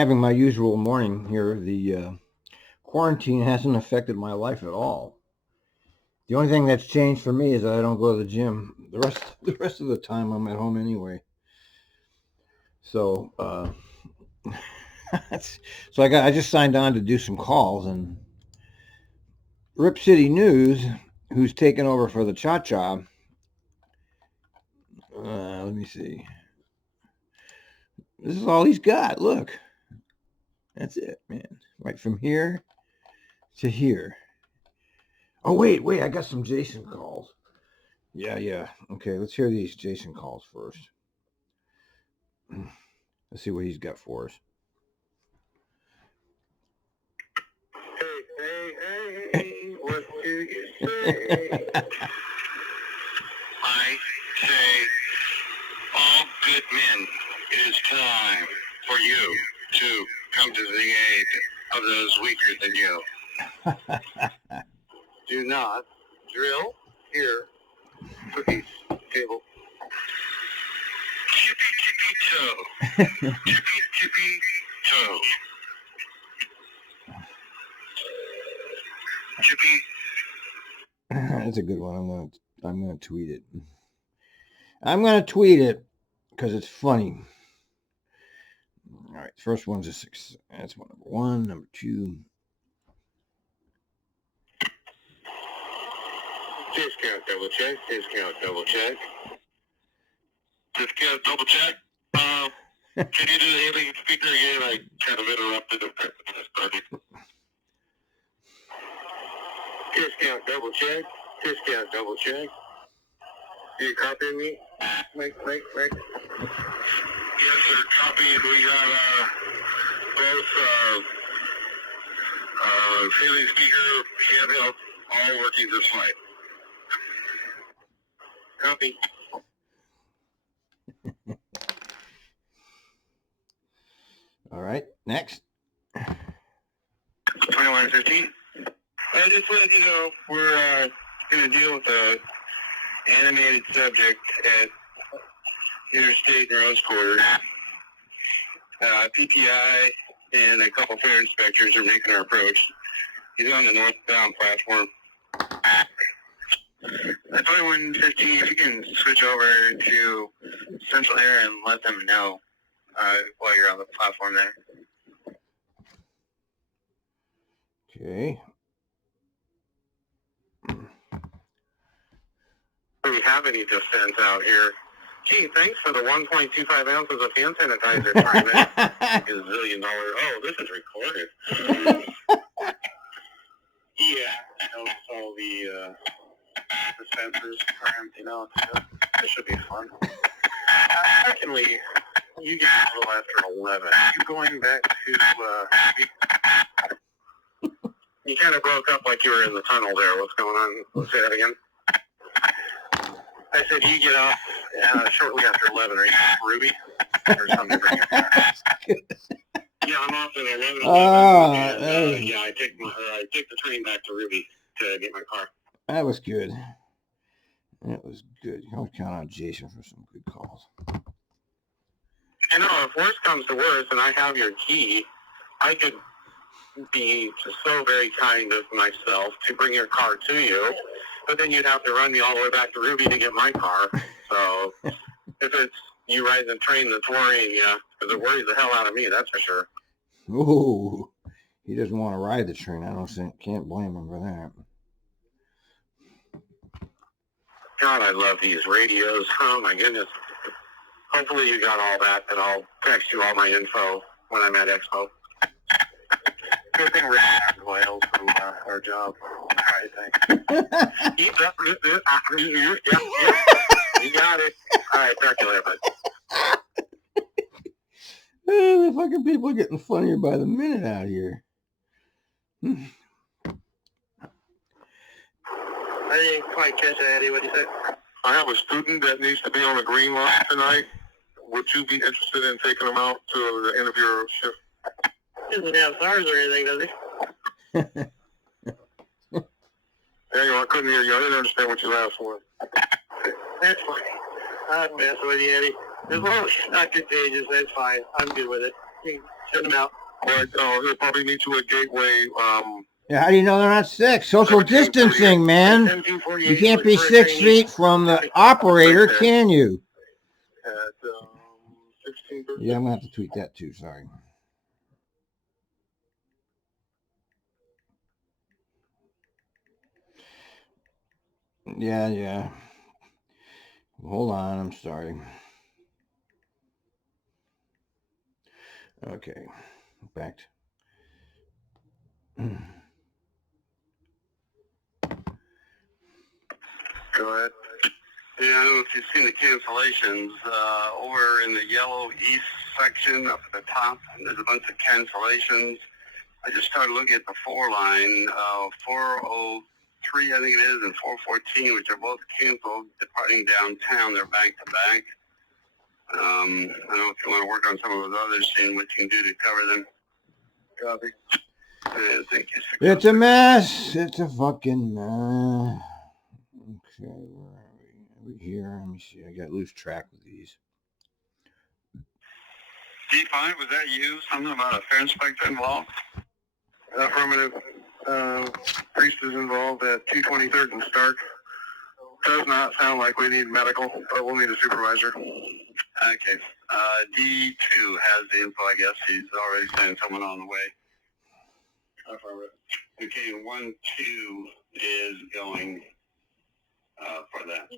having my usual morning here. The quarantine hasn't affected my life at all. The only thing that's changed for me is that I don't go to the gym. The rest of the time I'm at home anyway. So so I just signed on to do some calls, and Rip City News, who's taken over for the Cha-Cha. Let me see. This is all he's got. Look. That's it, man. Right from here to here. Oh, wait. I got some Jason calls. Yeah. Okay, let's hear these Jason calls first. Let's see what he's got for us. Hey, what do you say? I say, all good men, it is time for you to come to the aid of those weaker than you. Do not drill here. Cookies, table. Tippy toe. Tippy toe. Tippy. That's a good one. I'm gonna tweet it. I'm gonna tweet it because it's funny. All right, first one's a 6. That's one number 1. Number 2. Discount double check. Discount double check. Discount double check. Can you do the alien speaker again? I kind of interrupted it when I started. Discount double check. Discount double check. Do you copy me? Mike. Yes, sir. Copy. We got both alien speaker, handheld, all working just fine. Copy. All right, next. 2115. I just wanted you to know we're going to deal with an animated subject at Interstate and Rose Quarters. PPI and a couple fair inspectors are making our approach. He's on the northbound platform. 2115, if you can switch over to Central Air and let them know while you're on the platform there. Okay. We have any defense out here. Gee, thanks for the 1.25 ounces of hand sanitizer, Trimet. $1 zillion. Oh, this is recorded. Yeah, I hope all the sensors are empty now, too. This should be fun. Secondly, you get a little after 11. Are you going back to, You kind of broke up like you were in the tunnel there. What's going on? Let's say that again. I said, you get off shortly after 11. Are you Ruby? Or something to bring your car? Yeah, I'm off at 11. Yeah, I take the train back to Ruby to get my car. That was good. That was good. You can always count on Jason for some good calls. You know, if worse comes to worse and I have your key, I could be so very kind of myself to bring your car to you, but then you'd have to run me all the way back to Ruby to get my car. So if it's you riding the train that's worrying you, because it worries the hell out of me, that's for sure. Ooh, he doesn't want to ride the train. Can't blame him for that. God, I love these radios. Oh, my goodness. Hopefully you got all that, and I'll text you all my info when I'm at Expo. Good thing we're in Wales from our job. All right, thanks. Yep. You got it. All right, talk to you later, bud. The fucking people are getting funnier by the minute out here. I didn't quite catch that, Eddie. What did you say? I have a student that needs to be on the green line tonight. Would you be interested in taking him out to the interviewer shift? He doesn't have SARS or anything, does he? Hang on, I couldn't hear you. I didn't understand what you last one. That's fine. I'm messing with you, Eddie. As long as it's not contagious, that's fine. I'm good with it. Send them out. All right, he'll probably meet you at Gateway. Yeah, how do you know they're not sick? Social distancing, man. You can't be 6 feet from the operator, can you? At 16:30. Yeah, I'm going to have to tweet that too, sorry. Yeah. Hold on, I'm sorry. Okay, back to... Go ahead. Yeah, I don't know if you've seen the cancellations. Over in the yellow east section up at the top, there's a bunch of cancellations. I just started looking at the 4 line, 403, I think it is, and 414, which are both canceled, departing downtown. They're back to back. I don't know if you want to work on some of those others, seeing what you can do to cover them. Copy. Thank you. It's a mess. It's a fucking mess. Okay, where are we? Are we here? Let me see. I got to lose track with these. D5, was that you? Something about a fair inspector involved? Affirmative. Priest is involved at 223rd and Stark. Does not sound like we need medical, but we'll need a supervisor. Okay. D2 has the info, I guess. He's already sent someone on the way. Affirmative. Okay, 1-2 is going for that.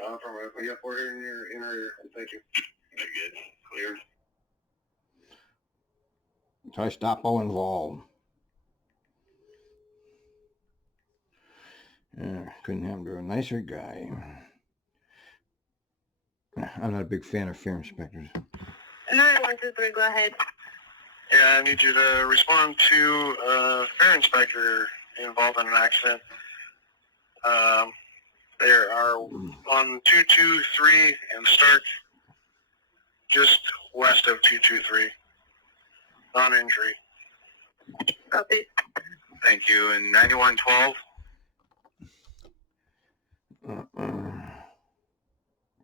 Affirmative. We got order in your inner. Thank you. Very good. Cleared. Try stop all involved. Couldn't happen to a nicer guy. I'm not a big fan of fair inspectors. 9123, go ahead. Yeah, I need you to respond to a fair inspector involved in an accident. There are on 223 and Stark, just west of 223. Non-injury. Copy. Thank you. And 9112?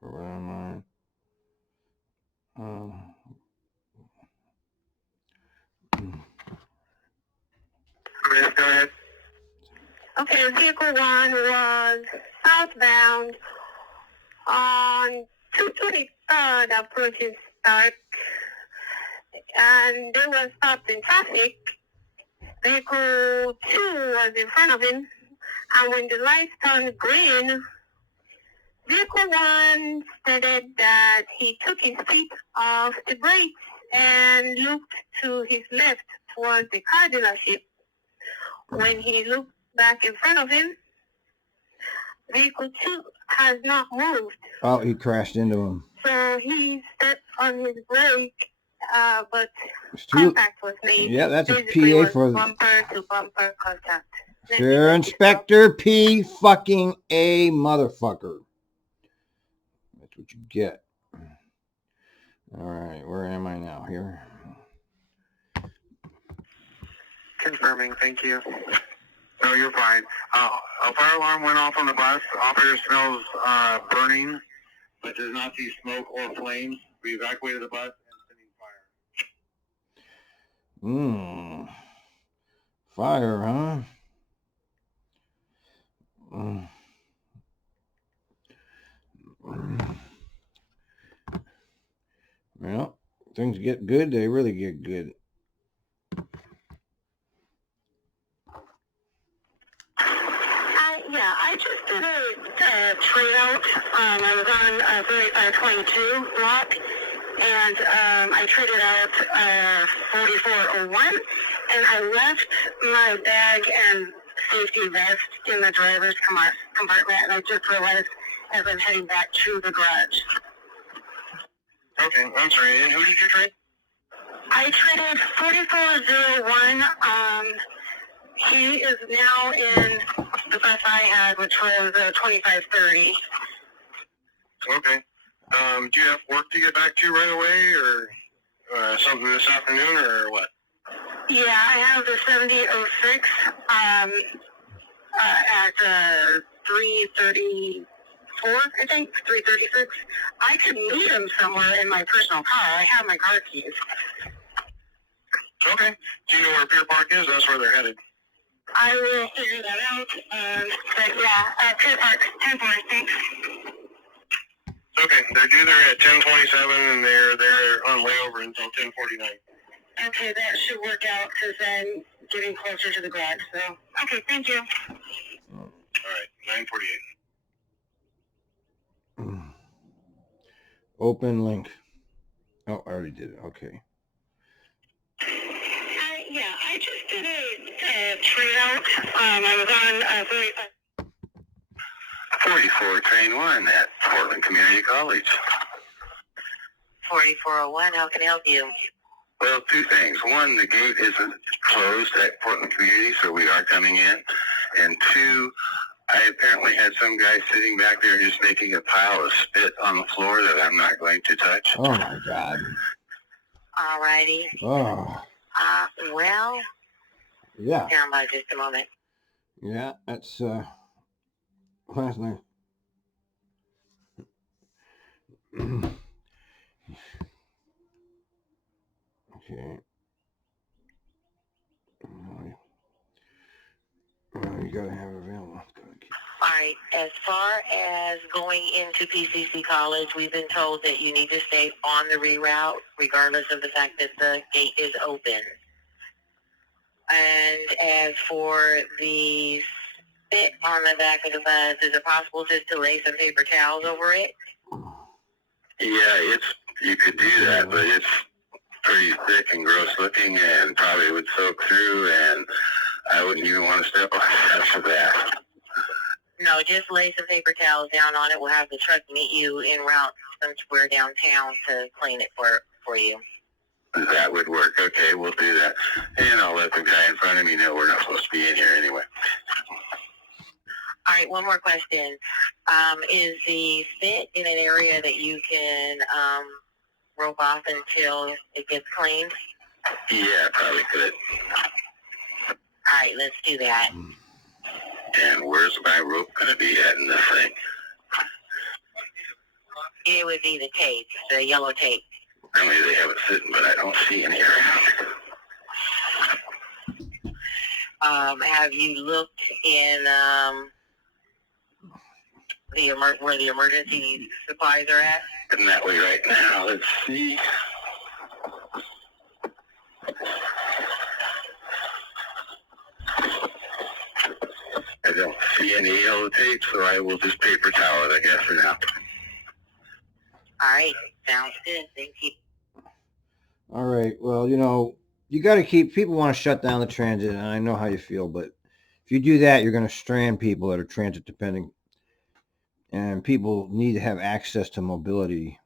Where am I? Go ahead. Okay, vehicle 1 was southbound on 223rd approaching Stark, and they were stopped in traffic. Vehicle 2 was in front of him, and when the lights turned green, vehicle 1 stated that he took his feet off the brakes and looked to his left towards the car dealership. When he looked back in front of him, vehicle 2 has not moved. Oh, he crashed into him. So he stepped on his brake, but contact was made. Yeah, that's a Basically, PA was for bumper to bumper contact. Fair Inspector P fucking A motherfucker. That's what you get. All right, where am I now? Here. Confirming, thank you. No, you're fine. A fire alarm went off on the bus. The operator smells burning, but does not see smoke or flames. We evacuated the bus and sending fire. Fire, huh? Well, things get good, they really get good. Yeah, I just did a trade out. I was on a 3522 block, and I traded out 4401, and I left my bag and safety vest in the driver's compartment, and I just realized as I'm heading back to the garage. Okay, I'm sorry. And who did you trade? I traded 4401. He is now in the bus I had, which was 2530. Okay. Do you have work to get back to right away, or something this afternoon, or what? Yeah, I have the 7006 at 334, I think, 336. I could meet him somewhere in my personal car. I have my car keys. Okay. Do you know where Pier Park is? That's where they're headed. I will figure that out. But yeah, Pier Park, 1046. Okay, they're due there at 10:27, and they're on layover until 10:49. Okay, that should work out because I'm getting closer to the garage. So, okay, thank you. All right, 9:48. Open link. Oh, I already did it. Okay. Yeah, I just did a train out. I was on 45. 44 train 1 at Portland Community College. 4401, how can I help you? Well, two things. One, the gate isn't closed at Portland Community, so we are coming in. And two, I apparently had some guy sitting back there just making a pile of spit on the floor that I'm not going to touch. Oh my God. Alrighty. Oh. Well. Yeah. Here, about just a moment. Yeah, that's last night. Okay. You gotta have it available. All right. As far as going into PCC College, we've been told that you need to stay on the reroute, regardless of the fact that the gate is open. And as for the spit on the back of the bus, is it possible just to lay some paper towels over it? Yeah, you could do that, but it's pretty thick and gross looking and probably would soak through, and I wouldn't even want to step on steps of that. No, just lay some paper towels down on it. We'll have the truck meet you en route since we're downtown to clean it for you. That would work. Okay, we'll do that. And I'll let the guy in front of me know we're not supposed to be in here anyway. All right, one more question. Is the spit in an area that you can rope off until it gets cleaned? Yeah, probably could. All right, let's do that. And where's my rope going to be at in this thing? It would be the tape, the yellow tape. I mean, they have it sitting, but I don't see any around. Have you looked in where the emergency supplies are at? Heading that way right now. Let's see. I don't see any yellow tape, so I will just paper towel it, I guess, for now. All right, sounds good. Thank you. All right. Well, you got to keep, people want to shut down the transit, and I know how you feel, but if you do that, you're going to strand people that are transit dependent, and people need to have access to mobility.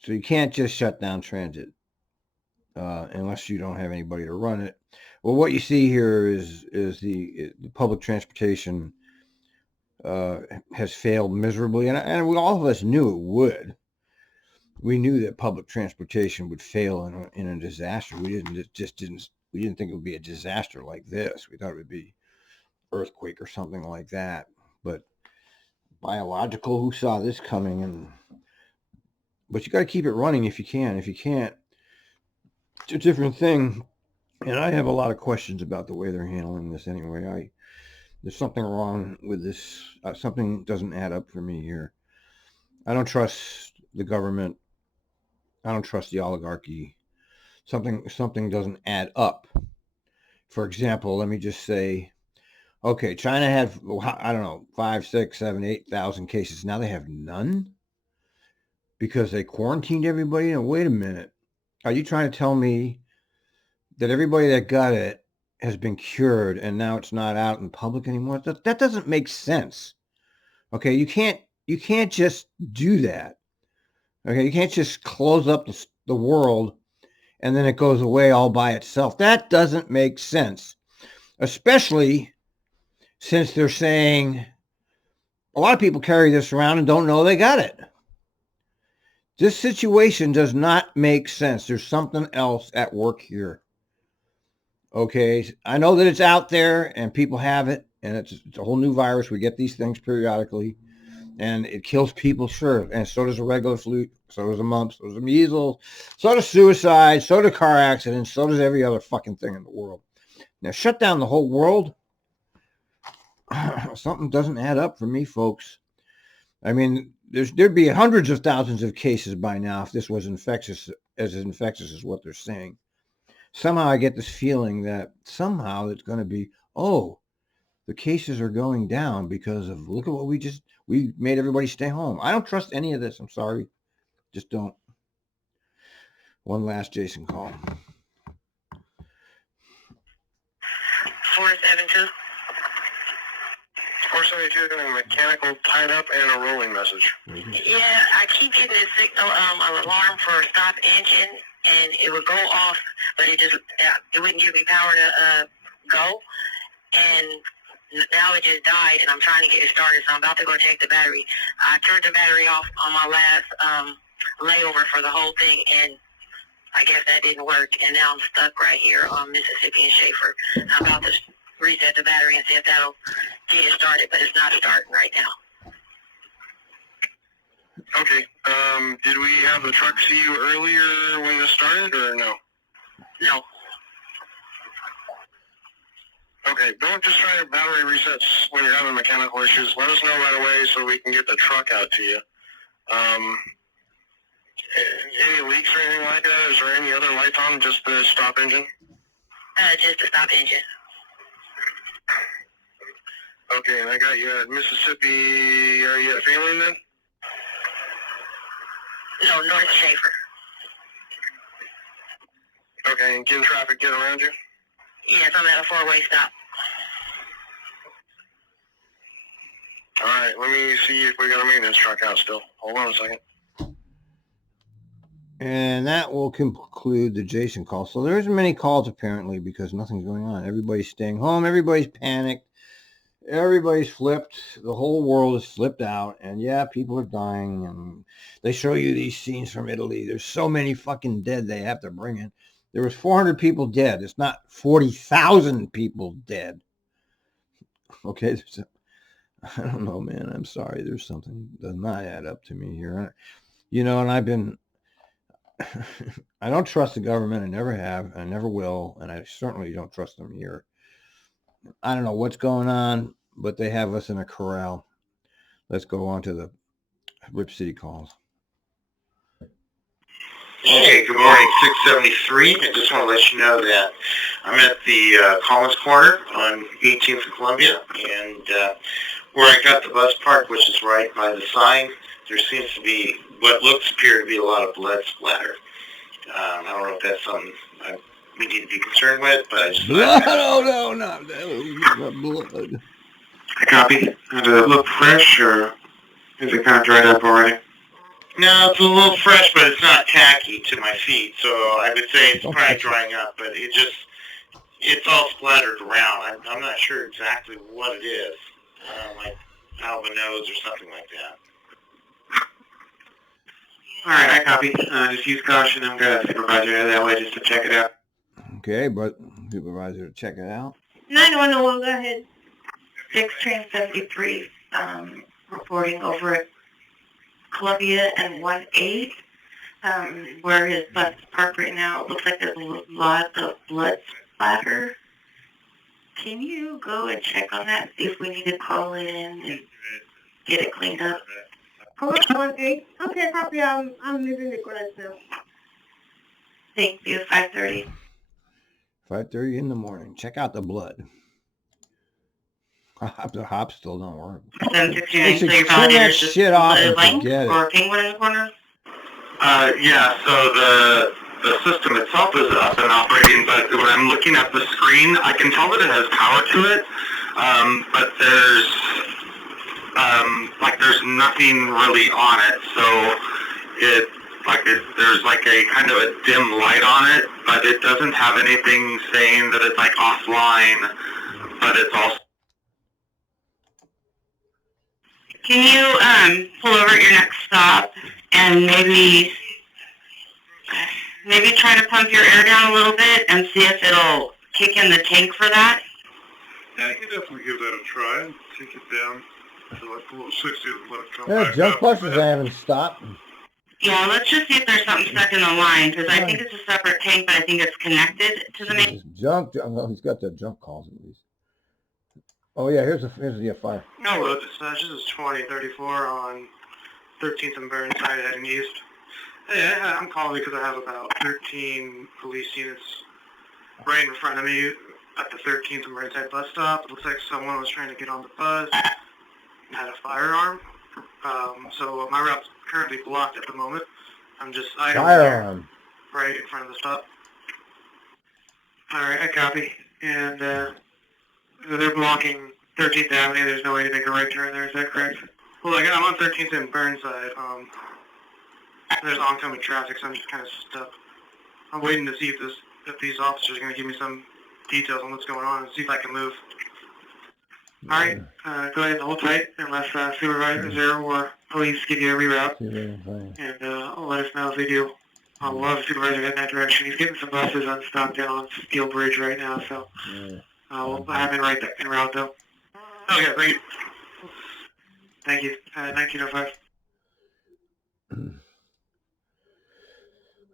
So you can't just shut down transit unless you don't have anybody to run it. Well, what you see here is the public transportation has failed miserably, and all of us knew it would. We knew that public transportation would fail in a disaster. We didn't think it would be a disaster like this. We thought it would be earthquake or something like that. But biological, who saw this coming? But you got to keep it running if you can. If you can't, it's a different thing. And I have a lot of questions about the way they're handling this anyway. There's something wrong with this. Something doesn't add up for me here. I don't trust the government. I don't trust the oligarchy. Something doesn't add up. For example, let me just say, okay, China had, I don't know, 5, 6, 7, 8,000 cases. Now they have none because they quarantined everybody. Now, wait a minute. Are you trying to tell me that everybody that got it has been cured and now it's not out in public anymore? That doesn't make sense. Okay, you can't just do that. Okay, you can't just close up the world and then it goes away all by itself. That doesn't make sense, especially since they're saying a lot of people carry this around and don't know they got it. This situation does not make sense. There's something else at work here. Okay, I know that it's out there and people have it, and it's a whole new virus. We get these things periodically, and it kills people, sure, and so does a regular flu So does the mumps, so does the measles, so does suicide, so do car accidents, so does every other fucking thing in the world. Now, shut down the whole world. Something doesn't add up for me, folks. I mean, there'd be hundreds of thousands of cases by now if this was infectious as what they're saying. Somehow I get this feeling that somehow it's going to be, the cases are going down because of, look at what we made everybody stay home. I don't trust any of this. I'm sorry. Just don't. One last Jason call. 472. 472 got a mechanical tied up and a rolling message. Yeah, I keep getting a signal, an alarm for stop engine, and it would go off, but it wouldn't give me power to go. And now it just died, and I'm trying to get it started, so I'm about to go check the battery. I turned the battery off on my last layover for the whole thing, and I guess that didn't work, and now I'm stuck right here on Mississippi and Schaefer. I'm about to reset the battery and see if that'll get it started, but it's not starting right now. Okay. Did we have the truck see you earlier when this started, or no? No. Okay, don't just try battery resets when you're having mechanical issues. Let us know right away so we can get the truck out to you. Any leaks or anything like that? Is there any other lights on, just the stop engine? Just the stop engine. Okay, and I got you at Mississippi. Are you at Failing then? No, North Schaefer. Okay, and can traffic get around you? Yes, I'm at a four-way stop. All right, let me see if we got a maintenance truck out still. Hold on a second. And that will conclude the Jason call. So there isn't many calls apparently because nothing's going on. Everybody's staying home. Everybody's panicked. Everybody's flipped. The whole world is flipped out. And yeah, people are dying. And they show you these scenes from Italy. There's so many fucking dead they have to bring in. There was 400 people dead. It's not 40,000 people dead. Okay. I don't know, man. I'm sorry. There's something that does not add up to me here. And I don't trust the government. I never have. I never will. And I certainly don't trust them here. I don't know what's going on, but they have us in a corral. Let's go on to the Rip City calls. Hey, good morning, 673. I just want to let you know that I'm at the Collins Corner on 18th and Columbia, and where I got the bus parked, which is right by the sign, there seems to be what appear to be a lot of blood splatter. I don't know if that's something we need to be concerned with, but I just... Blood? Oh, no, not blood. Copy. Does it look fresh, or is it kind of dried up already? No, it's a little fresh, but it's not tacky to my feet, so I would say it's probably drying up, but it's all splattered around. I'm not sure exactly what it is, like out of the nose or something like that. All right, I copy. Just use caution. I'm going to supervisor that way just to check it out. Okay, but supervisor to check it out. 9101, go ahead. 6 train 73, reporting over at Columbia and 1-8, where his bus is parked right now. It looks like there's a lot of blood splatter. Can you go and check on that, see if we need to call in and get it cleaned up? Columbia 1-8. Okay, copy. I'm leaving the garage now. Thank you. 5:30. 5:30 in the morning. Check out the blood. The hops still don't work. 769. So Turn you're that validator is shit off and blank forget it. or penguin in the corner? Yeah, so the system itself is up and operating, but when I'm looking at the screen, I can tell that it has power to it, but there's nothing really on it, so there's like a kind of a dim light on it, but it doesn't have anything saying that it's like offline, but it's also... Can you pull over at your next stop and maybe try to pump your air down a little bit and see if it'll kick in the tank for that? Yeah, you can definitely give that a try. Take it down to like below 60 and let it come Yeah, back junk up. buses haven't stopped. Yeah, let's just see if there's something stuck in the line, because I think it's a separate tank, but I think it's connected to the main. Junk. Well, he's got the junk calls at least. Oh yeah, here's fire. No, this is 2034 on 13th and Burnside heading east. Hey, I'm calling because I have about 13 police units right in front of me at the 13th and Burnside bus stop. It looks like someone was trying to get on the bus and had a firearm. So my route's currently blocked at the moment. I'm just Firearm. Right in front of the stop. Alright, I copy. And they're blocking 13th Avenue. There's no way to make a right turn there, is that correct? Well, I'm on 13th and Burnside. There's oncoming traffic, so I'm just kind of stuck. I'm waiting to see if these officers are going to give me some details on what's going on and see if I can move. Alright, go ahead and hold tight unless supervisor or police give you a reroute. And let us know if they do. I'll love supervisor heading that direction. He's getting some buses unstopped down on Steel Bridge right now, so we'll have him right en route though. Okay, thank you. Thank you. 1905.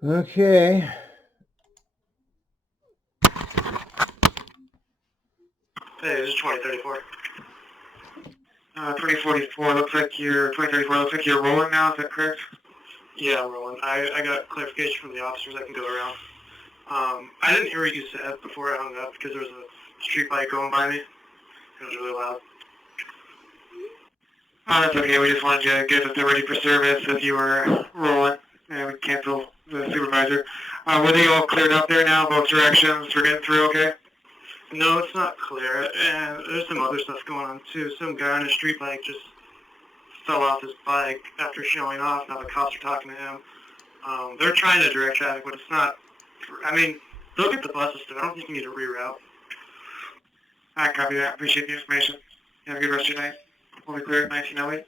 Okay. Hey, this is 2034. 2044 looks like you're 2034 looks like you're rolling now, is that correct? Yeah, I'm rolling. I got clarification from the officers I can go around. I didn't hear what you said before I hung up because there was a street bike going by me. It was really loud. Oh, that's okay. We just wanted you to get us ready for service if you were rolling. And we cancel the supervisor. Were they all cleared up there now, both directions? We're getting through okay? No, it's not clear. And there's some other stuff going on too. Some guy on a street bike just fell off his bike after showing off. Now the cops are talking to him. They're trying to direct traffic, but it's not. I mean, they'll get the buses too. I don't think you need to reroute. I copy that. Appreciate the information. Have a good rest of your night. We'll be clear at 1908.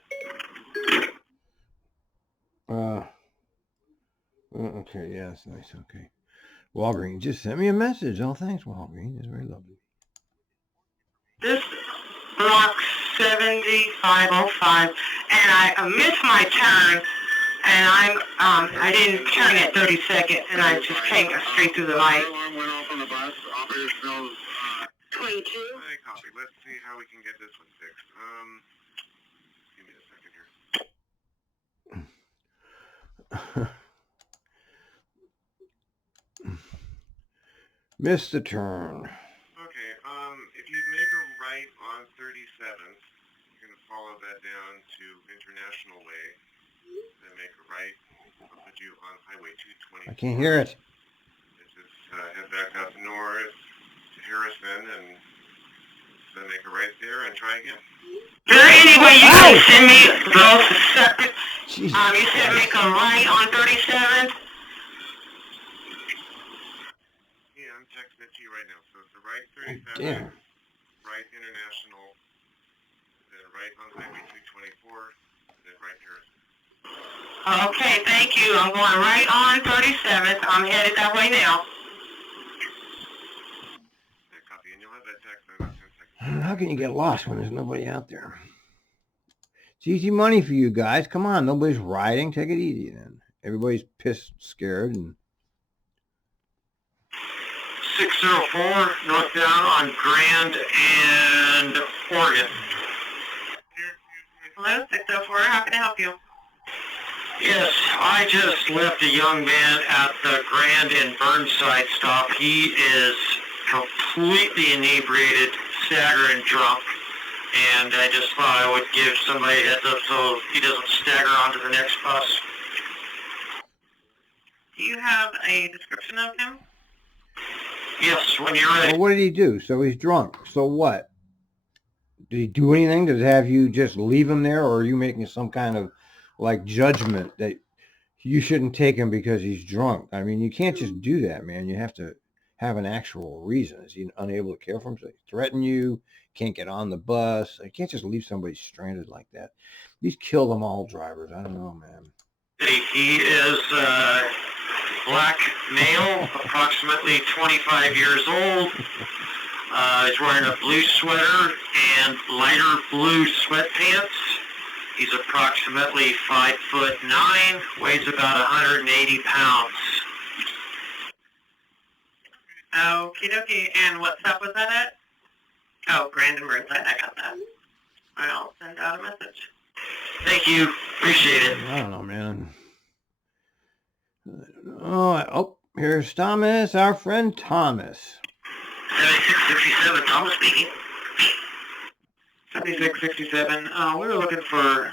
Okay, yeah, that's nice. Okay. Walgreens just sent me a message. Oh, thanks, Walgreens. It's very lovely. This block 7505, and I missed my turn, and I didn't turn at 30 seconds, and I just came straight through the light. Alarm went off on the bus. Operator smells 22. Hey, copy. Let's see how we can get this one fixed. Give me a second here. Missed the turn. Okay, if you make a right on 37th, you're going to follow that down to International Way, then make a right, I'll put you on Highway 220. I can't hear it. Just head back out north to Harrison, and then make a right there and try again. Is there any way you can send me those separate? Jesus. You said make a right on 37th? Yeah, I'm texting it to you right now. So it's a right 37, Damn. right International, then right on Highway 224, then right Harrison. Okay, thank you. I'm going right on 37th. I'm headed that way now. Yeah, copy, and you'll have that text in about 10 seconds. How can you get lost when there's nobody out there? It's easy money for you guys. Come on, nobody's riding. Take it easy then. Everybody's pissed, scared, and 604 northbound on Grand and Oregon. Hello, 604. How can I help you? Yes, I just left a young man at the Grand and Burnside stop. He is completely inebriated, staggering drunk, and I just thought I would give somebody a heads up so he doesn't stagger onto the next bus. Do you have a description of him? Yes, when you're ready. well, what did he do? So he's drunk. So what? Did he do anything? Does it have you just leave him there, or are you making some kind of like judgment that you shouldn't take him because he's drunk? I mean, you can't just do that, man. You have to have an actual reason. Is he unable to care for himself? Threaten you? Can't get on the bus? You can't just leave somebody stranded like that. These kill them all drivers. I don't know, man. He is black male, approximately 25 years old. He's wearing a blue sweater and lighter blue sweatpants. He's approximately 5'9", weighs about 180 pounds. Okie dokie. And what stop was that at? Oh, Grandin Burnside. I got that. I'll send out a message. Thank you. Appreciate it. I don't know, man. Oh, here's Thomas, our friend Thomas. 7667, Thomas speaking. 7667. We were looking for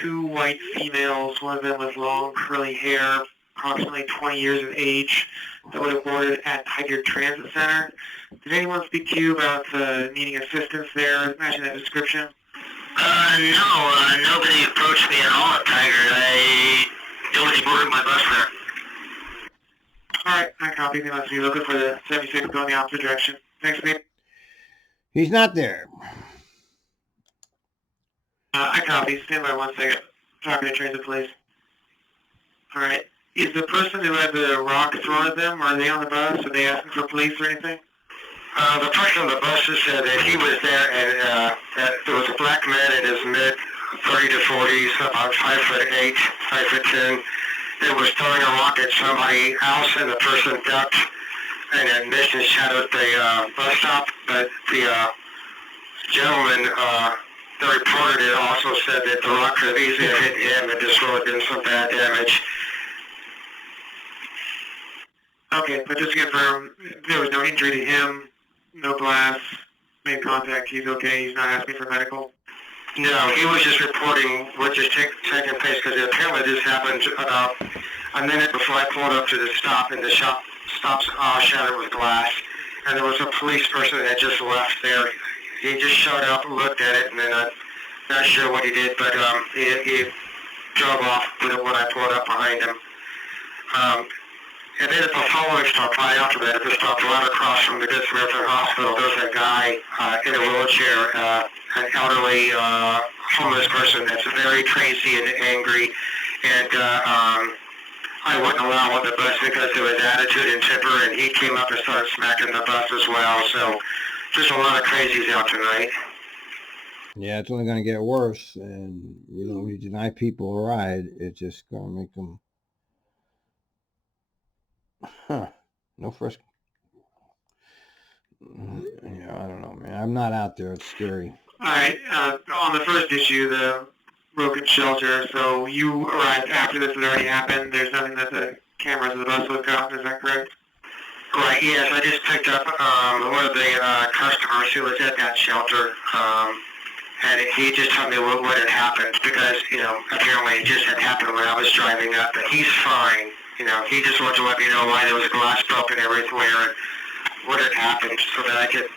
two white females. One of them with long curly hair, approximately 20 years of age, that would have boarded at Highgate Transit Center. Did anyone speak to you about needing assistance there, matching that description? No, nobody approached me at all at Tiger. Nobody boarded my bus there. Alright, I copy. They must be looking for the 76 going the opposite direction. Thanks, mate. He's not there. I copy. Stand by 1 second. Talking to transit police. Alright. Is the person who had the rock thrown at them, are they on the bus? Are they asking for police or anything? The person on the bus said that he was there and that there was a black man in his mid 30 to 40s, about 5'8", 5'10", that was throwing a rock at somebody else, and the person ducked and then missed and shadowed the bus stop. But the gentleman that reported it also said that the rock could have easily hit him and just really been some bad damage. Okay, but just to confirm, there was no injury to him, no glass, made contact, he's okay, he's not asking for medical? No, he was just reporting what just taking place because apparently this happened about a minute before I pulled up to the stop, and the stop's shattered with glass. And there was a police person that had just left there. He just showed up, looked at it, and then not sure what he did, but he drove off when I pulled up behind him. And then at the following stop, right after that, at the stop right across from the Good Samaritan Hospital, there's a guy in a wheelchair, an elderly homeless person that's very crazy and angry, and I wouldn't allow him on the bus because of his attitude and temper, and he came up and started smacking the bus as well, so just a lot of crazies out tonight. Yeah, it's only going to get worse, and, when you deny people a ride, it's just going to make them... No first. Yeah, I don't know, man. I'm not out there. It's scary. All right. On the first issue, the broken shelter, so you arrived after this had already happened. There's nothing that the cameras of the bus would have gotten. Is that correct? Right, yes. I just picked up one of the customers who was at that shelter, and he just told me what had happened because, apparently it just had happened when I was driving up, but he's fine. He just wanted to let me know why there was glass broken everywhere and what had happened so that I could,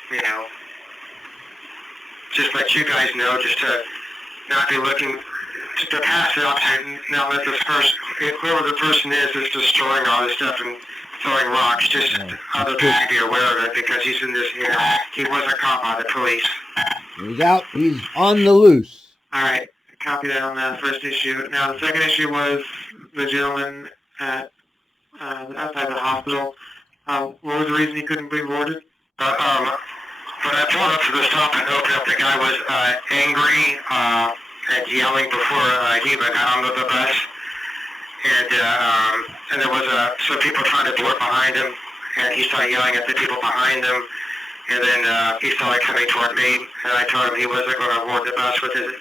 just let you guys know, just to not be looking to pass it up and not let this person, whoever the person is destroying all this stuff and throwing rocks, just other people to be aware of it because he's in this, he was a cop by the police. He's out. He's on the loose. All right. Copy that on the first issue. Now, the second issue was the gentleman at outside the hospital. What was the reason he couldn't be boarded? When I pulled up to the stop and opened up, the guy was angry and yelling before he even got onto the bus. And there was some people trying to board behind him, and he started yelling at the people behind him. And then he started coming toward me, and I told him he wasn't going to board the bus with his,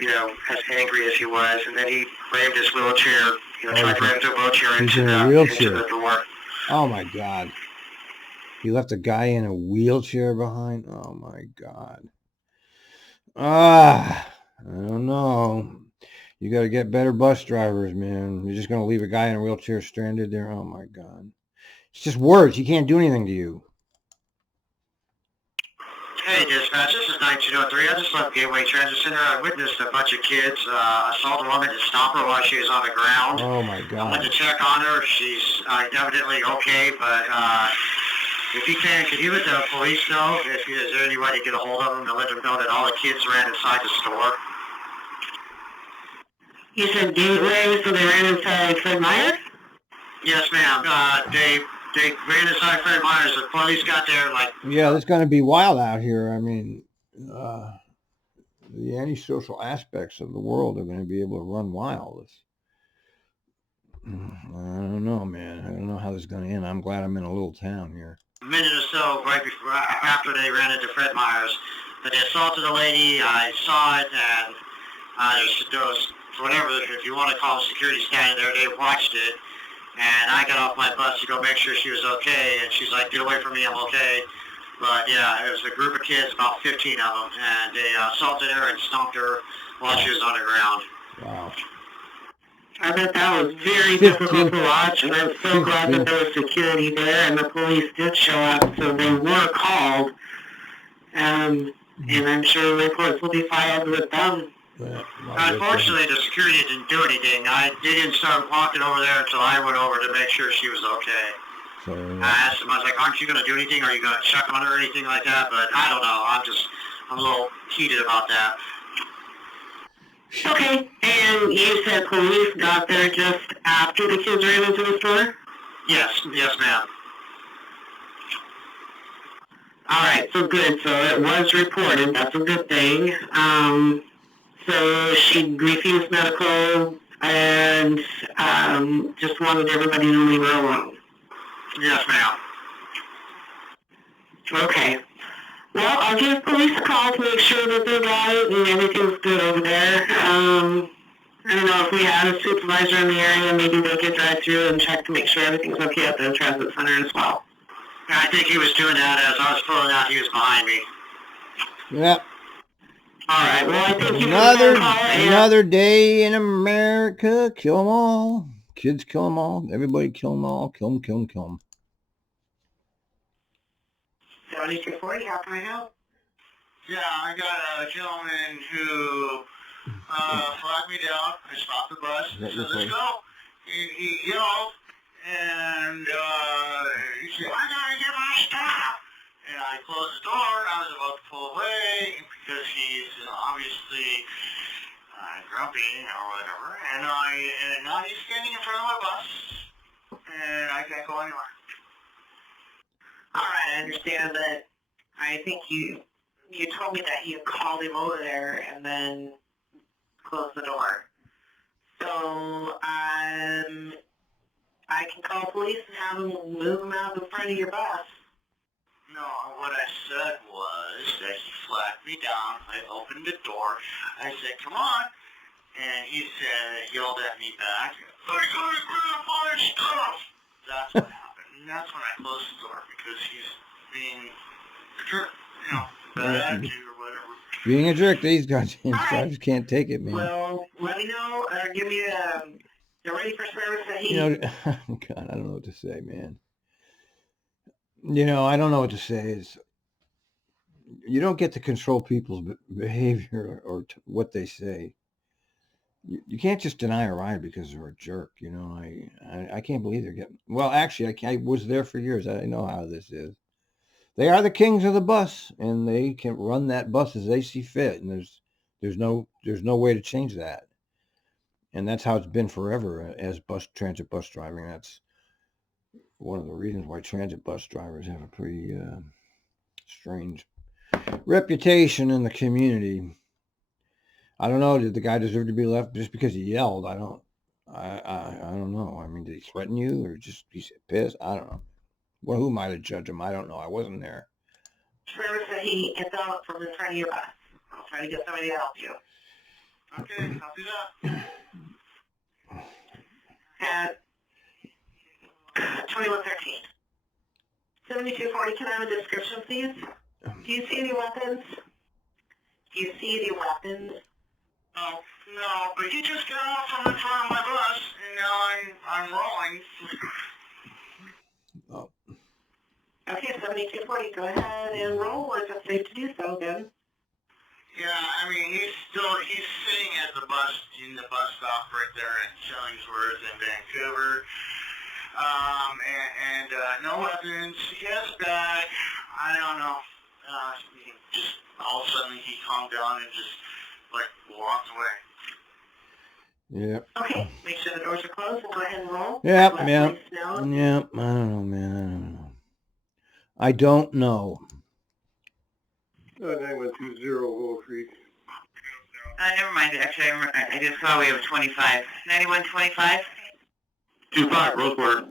as angry as he was. And then he rammed his wheelchair, tried to ram the wheelchair into the door. Oh, my God. He left a guy in a wheelchair behind? Oh, my God. I don't know. You got to get better bus drivers, man. You're just going to leave a guy in a wheelchair stranded there? Oh, my God. It's just words. He can't do anything to you. Hey, dispatch, this is 9203. I just left Gateway Transit Center. I witnessed a bunch of kids assault a woman to stop her while she was on the ground. Oh, my God. I went to check on her. She's evidently okay, but if you can, could you let the police know if is there any way to get a hold of them and let them know that all the kids ran inside the store? You said Gateway, so they ran inside Fred Meyer? Yes, ma'am. They ran inside Fred Meyer's. The police got there Yeah, it's going to be wild out here. I mean, the antisocial aspects of the world are going to be able to run wild. I don't know, man. I don't know how this is going to end. I'm glad I'm in a little town here. A minute or so right before, after they ran into Fred Meyers, but they assaulted a lady. I saw it, and there was whatever, if you want to call security standing there, they watched it. And I got off my bus to go make sure she was okay, and she's like, get away from me, I'm okay. But yeah, it was a group of kids, about 15 of them, and they assaulted her and stomped her while she was on the ground. Wow. I bet that was very difficult to watch, and I'm so glad that there was security there, and the police did show up, so they were called. And I'm sure reports will be filed with them. Yeah, unfortunately, the security didn't do anything. They didn't start walking over there until I went over to make sure she was okay. So, I asked him, I was like, aren't you going to do anything? Are you going to check on her or anything like that? But I don't know. I'm a little heated about that. Okay, and you said police got there just after the kids ran into the store? Yes, ma'am. All right, so good. So it was reported. That's a good thing. So she refused medical and just wanted everybody to leave her alone. Yes, ma'am. Okay. Well, I'll give police a call to make sure that they're right and everything's good over there. I don't know if we had a supervisor in the area, maybe they could drive through and check to make sure everything's okay at the transit center as well. I think he was doing that as I was pulling out. He was behind me. Yep. All right. Well, I think you can another day in America. Kill them all. Kids kill them all. Everybody kill them all. Kill them, kill them, kill them. 7240, how can I help? Yeah, I got a gentleman who flagged me down. I stopped the bus. I said, let's go. He yelled, and he said, I gotta get my stuff. And I closed the door. I was about to pull away because he's obviously grumpy or whatever. And now he's standing in front of my bus, and I can't go anywhere. All right, I understand that. I think you told me that you called him over there and then closed the door. So I can call police and have them move him out in front of your bus. No, what I said was that he flagged me down. I opened the door. I said, come on. And he yelled at me back, I gotta grab my stuff. That's what happened. And that's when I closed the door because he's being, bad attitude or whatever. Being a jerk, these goddamn drivers can't take it, man. Well, let me know, or give me you're ready for service that he... God, I don't know what to say, man. I don't know what to say. Is you don't get to control people's behavior or what they say. You can't just deny a ride because they're a jerk. I can't believe they're getting... Well, actually, I was there for years. I know how this is. They are the kings of the bus, and they can run that bus as they see fit. And there's no way to change that. And that's how it's been forever as transit bus driving. That's one of the reasons why transit bus drivers have a pretty strange reputation in the community. I don't know. Did the guy deserve to be left just because he yelled? I don't know. I mean, did he threaten you or just he's pissed? I don't know. Well, who am I to judge him? I don't know. I wasn't there. Service that he gets out from in front of your bus. I'll try to get somebody to help you. Okay, I'll do that. At 2113. 7240, can I have a description, please? Do you see any weapons? Oh, no, but he just got off from in front of my bus, and now I'm rolling. Oh. Okay, 7240, go ahead and roll once it's safe to do so, then. Yeah, I mean, he's sitting at the bus stop right there at Shillingsworth in Vancouver. And no weapons. He has a bag. I don't know. Just all of a sudden he calmed down and just walked away. Yep. Okay, make sure the doors are closed and go ahead and roll. Yep. I don't know, man. I don't know. 9120 Wall Creek. Never mind. Actually, I just saw we have 25. 9125? 25, Rosewater.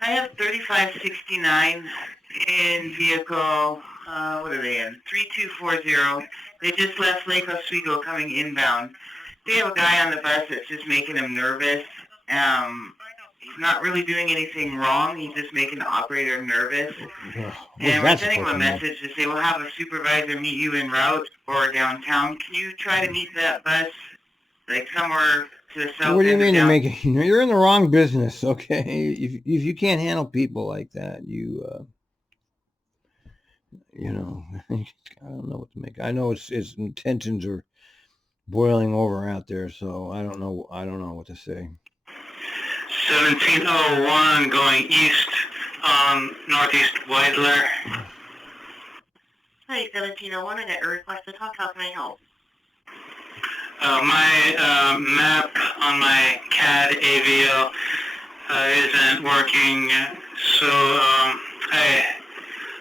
I have 3569 in vehicle, what are they in? 3240. They just left Lake Oswego coming inbound. They have a guy on the bus that's just making him nervous. He's not really doing anything wrong. He's just making the operator nervous. And we're sending him a message to say, we'll have a supervisor meet you en route or downtown. Can you try to meet that bus, like somewhere to the south? What do you mean you're making? You're in the wrong business, okay? If you can't handle people like that, you know, I don't know what to make. I know its intentions are boiling over out there, so I don't know what to say. 1701 going east on northeast Weidler. Hi, 1701. I got a request to talk. How can I help? My map on my CAD AVL isn't working, so I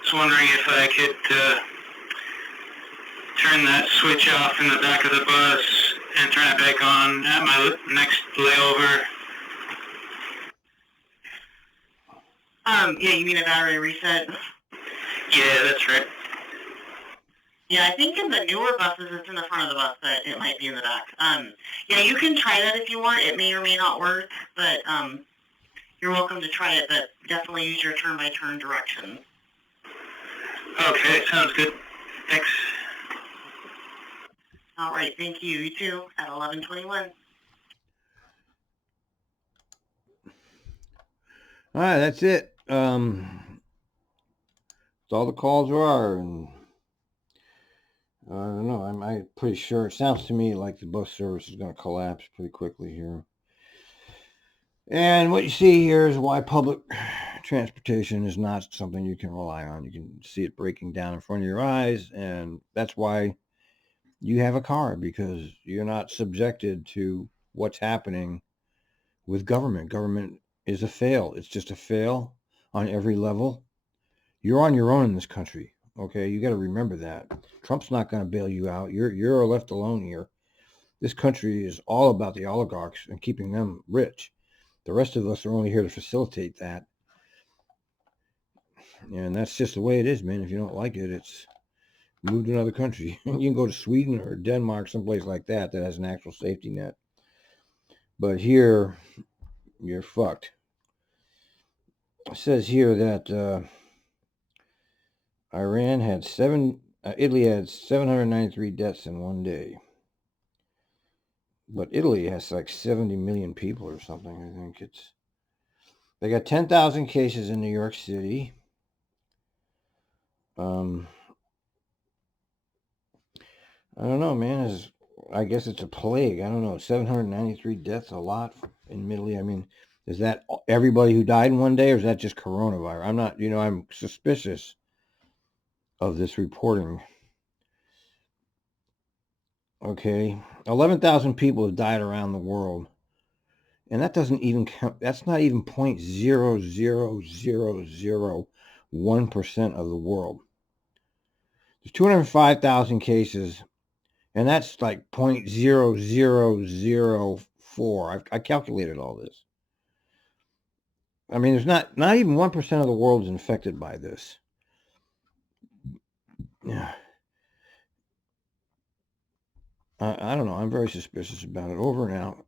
was wondering if I could turn that switch off in the back of the bus and turn it back on at my next layover. Yeah, you mean a battery reset? Yeah, that's right. Yeah, I think in the newer buses it's in the front of the bus, but it might be in the back. Yeah, you can try that if you want. It may or may not work, but you're welcome to try it, but definitely use your turn-by-turn directions. Okay, sounds good. Thanks. All right, thank you. You too, at 1121. All right, that's it. That's all the calls are, and I don't know. I'm pretty sure. It sounds to me like the bus service is going to collapse pretty quickly here. And what you see here is why public transportation is not something you can rely on. You can see it breaking down in front of your eyes, and that's why you have a car, because you're not subjected to what's happening with government. Government is a fail. It's just a fail on every level. You're on your own in this country, okay? You got to remember that. Trump's not going to bail you out. You're left alone here. This country is all about the oligarchs and keeping them rich. The rest of us are only here to facilitate that. And that's just the way it is, man. If you don't like it, it's move to another country. You can go to Sweden or Denmark, someplace like that has an actual safety net. But here, you're fucked. It says here that Italy had 793 deaths in one day. But Italy has like 70 million people or something. I think they got 10,000 cases in New York City. I don't know, man. I guess it's a plague. I don't know. 793 deaths, a lot in Italy. I mean, is that everybody who died in one day, or is that just coronavirus? I'm not, I'm suspicious of this reporting. Okay. 11,000 people have died around the world. And that doesn't even count. That's not even 0.00001% of the world. There's 205,000 cases, and that's like 0.0004. I calculated all this. I mean, there's not even 1% of the world is infected by this. Yeah. I don't know. I'm very suspicious about it. Over and out.